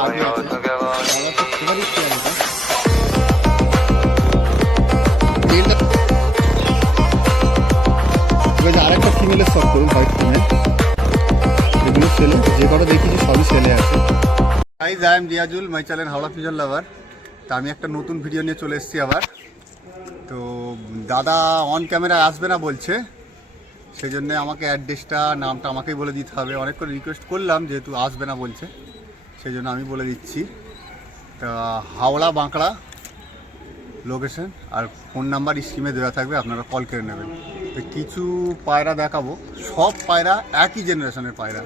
তাকে আছে দাদা খুব ফেভারিট পেয়ার এটা। এবার আরেকটা ফিমেলের শখ করুন, হোয়াইট ফিমেল। এগুলো সেলে, যে কটা দেখিছি সবই সেলে আছে। Guys, I am Riyazul, my channel Howrah future lover. তা আমি একটা নতুন ভিডিও নিয়ে চলে এসেছি আবার। তো দাদা অন ক্যামেরায় আসবে না বলছে, সেই জন্যে আমাকে অ্যাড্রেসটা নামটা আমাকেই বলে দিতে হবে। অনেক করে রিকোয়েস্ট করলাম, যেহেতু আসবে না বলছে সেই জন্য আমি বলে দিচ্ছি। তা হাওড়া বাঁকড়া লোকেশন, আর ফোন নাম্বার স্ক্রিনে দেওয়া থাকবে, আপনারা কল করে নেবেন। তো কিছু পায়রা দেখাবো, সব পায়রা একই জেনারেশনের পায়রা,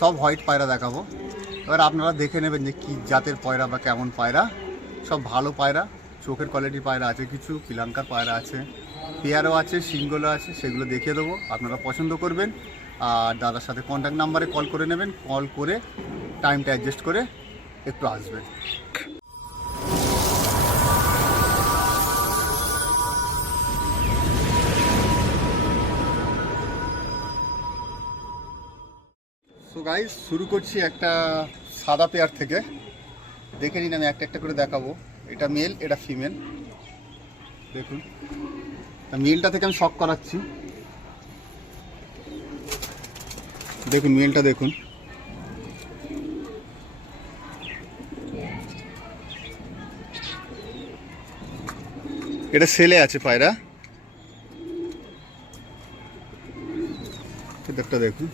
সব হোয়াইট পায়রা দেখাবো। এবার আপনারা দেখে নেবেন যে কী জাতের পায়রা বা কেমন পায়রা। সব ভালো পায়রা, চোখের কোয়ালিটির পায়রা আছে, কিছু পিলাঙ্কার পায়রা আছে, পেয়ারও আছে, সিঙ্গলও আছে, সেগুলো দেখিয়ে দেবো, আপনারা পছন্দ করবেন। আর দাদার সাথে কন্ট্যাক্ট নাম্বারে কল করে নেবেন, কল করে টাইমটা অ্যাডজাস্ট করে একটু আসবেন। সো গাইস, শুরু করছি একটা সাদা পেয়ার থেকে। দেখে নিন, আমি একটা একটা করে দেখাবো। এটা মেল, এটা ফিমেল। দেখুন, মেলটা থেকে আমি শক করাচ্ছি। দেখুন মেলটা দেখুন, এটা সেলে আছে পায়রা। একটা দেখুন,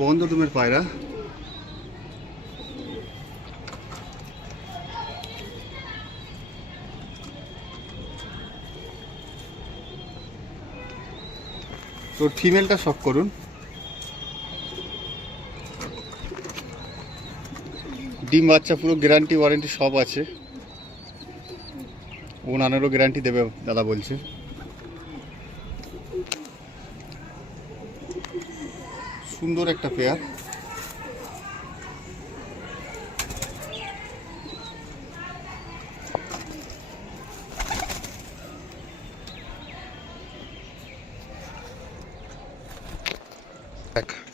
বন্ধ ডুমের পায়রা। তো ফিমেলটা শক করুন। ডিম বাচ্চা পুরো গ্যারান্টি ওয়ারেন্টি সব আছে, ওনানেরও গ্যারান্টি দেবে দাদা বলছে। সুন্দর একটা পেয়ার।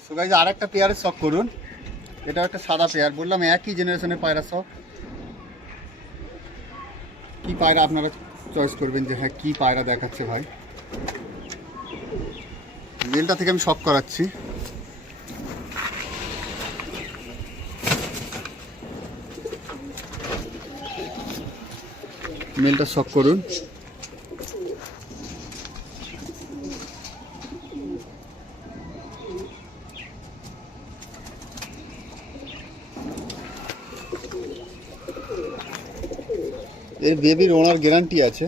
সো গাইস, আর একটা পেয়ারের শখ করুন। এটা একটা সাদা পেয়ার, বললাম একই জেনারেশনের পায়রা সব। কি পায়রা আপনারা চয়েস করবেন যে হ্যাঁ কি পায়রা দেখাচ্ছে ভাই। মেলটা থেকে আমি শক করাচ্ছি। মেলটা শক করুন। এর বেবির ওনার গ্যারান্টি আছে।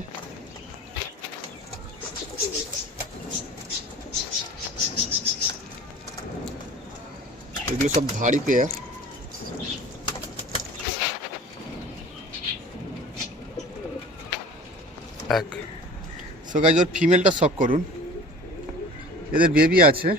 এগুলো সব ভারী পেয়ার। সো গাইস, ওর ফিমেলটা শক করুন। এদের বেবি আছে।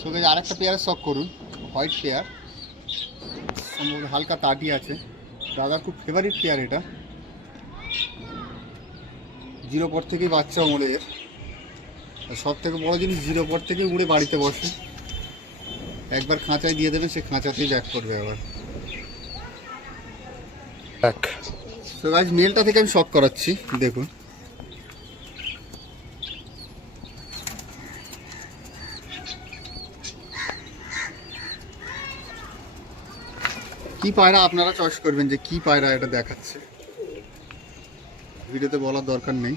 সো গাইস, আরেকটা পেয়ারের শক করুন, হোয়াইট পেয়ার, হালকা তাটি আছে। দাদার খুব ফেভারিট পেয়ার এটা। জিরো পর থেকেই বাচ্চা ওড়ে। এর সব থেকে বড় জিনিস, জিরো পর থেকে উড়ে বাড়িতে বসে। একবার খাঁচায় দিয়ে দেবেন, সে খাঁচাতেই ব্যাক করবে আবার। তো গাইস, মেলটা থেকে আমি শক করাচ্ছি। দেখুন, কি পায়রা আপনারা চয়েস করবেন যে কি পায়রা এটা দেখাচ্ছে, ভিডিওতে বলার দরকার নেই।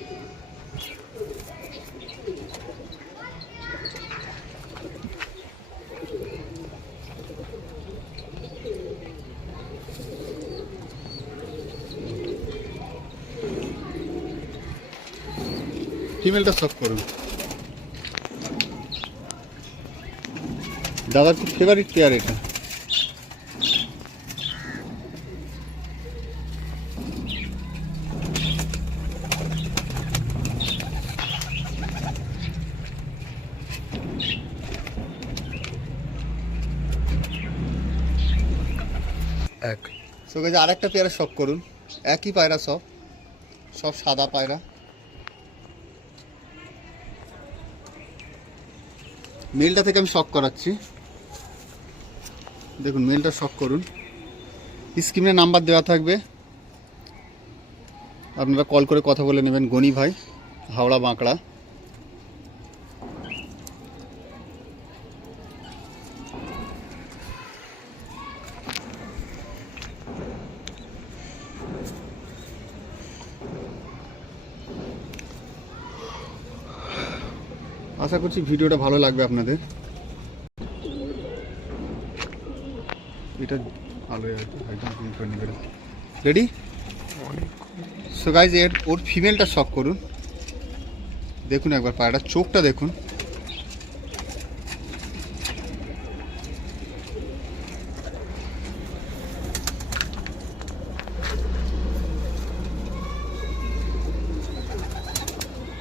ফিমেলটা শক করুন। দাদার খুব ফেভারিট পেয়ার এটা। গাইজ আরেকটা পেয়ারা শখ করুন, একই পায়রা, সব সাদা পায়রা। মেলটা থেকে আমি শখ করাচ্ছি, দেখুন মেলটা শখ করুন। স্ক্রিনে নাম্বার দেওয়া থাকবে, আপনারা কল করে কথা বলে নেবেন। গনি ভাই, হাওড়া বাঁকড়া। আশা করছি ভিডিওটা ভালো লাগবে আপনাদের। এটা ভালোই আছে, রেডি। সো গাইজ ওর ফিমেলটা শখ করুন, দেখুন একবার পায়রাটার চোখটা দেখুন।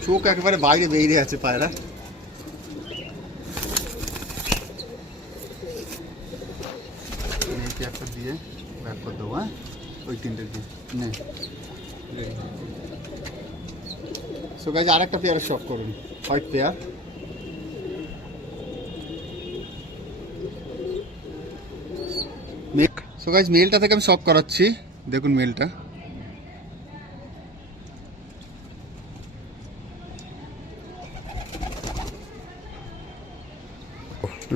চোখ একেবারে বাইরে বেরিয়ে আছে পায়রা। একটা দিয়ে ব্যাক করে দেবো, হ্যাঁ ওই তিনটে দিয়ে নেই। সো গাইজ আরেকটা পেয়ার শখ করুন, হোয়াইট পেয়ার। সো গাইজ মেলটা থেকে আমি শখ করাচ্ছি, দেখুন মেলটা।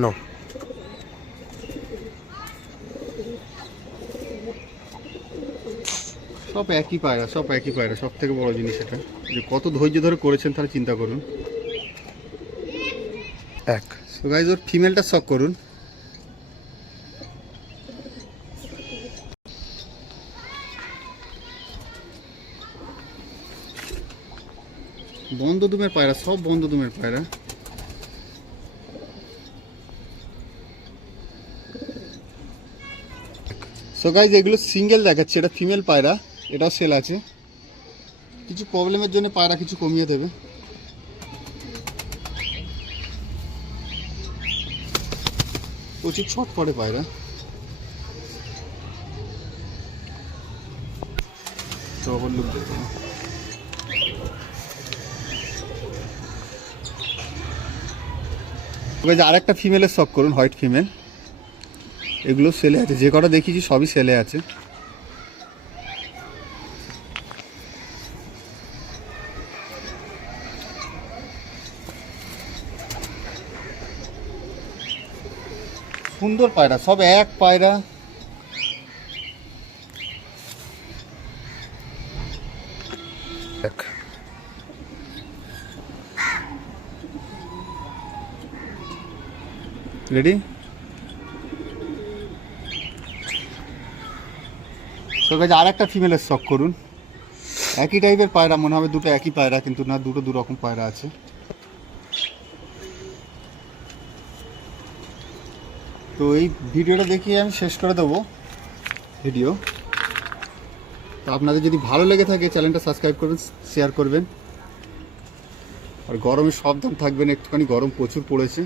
নো সব একই পায়রা, সব থেকে বড় জিনিস এটা, যে কত ধৈর্য ধরে করেছেন তাহলে চিন্তা করুন। এক। সো গাইজ ওর ফিমেলটা শখ করুন, বন্ধ দুমের পায়রা, সব বন্ধ দুমের পায়রা। সো গাইজ এগুলো সিঙ্গেল দেখাচ্ছে, এটা ফিমেল পায়রা, এটাও সেল আছে। কিছু প্রবলেমের জন্য পায়রা কিছু কমিয়ে দেবে। প্রচুর ছট পড়ে পায়রা। তো লুক দেখুন, আরেকটা ফিমেলের শখ করুন, হোয়াইট ফিমেল। এগুলো সেলে আছে, যে কটা দেখিয়েছি সবই সেলে আছে। সুন্দর পায়রা, সব এক পায়রা। এক। রেডি। তো গাইজ আরেকটা ফিমেলের শখ করুন, একই টাইপের পায়রা, মনে হবে দুটো একই পায়রা, কিন্তু না, দুটো দু রকম পায়রা আছে। তো এই ভিডিওটা দেখিয়ে আমি শেষ করে দেবো ভিডিও। তো আপনাদের যদি ভালো লেগে থাকে চ্যানেলটা সাবস্ক্রাইব করবেন, শেয়ার করবেন। আর গরমে সাবধান থাকবেন, একটুখানি গরম প্রচুর পড়েছে।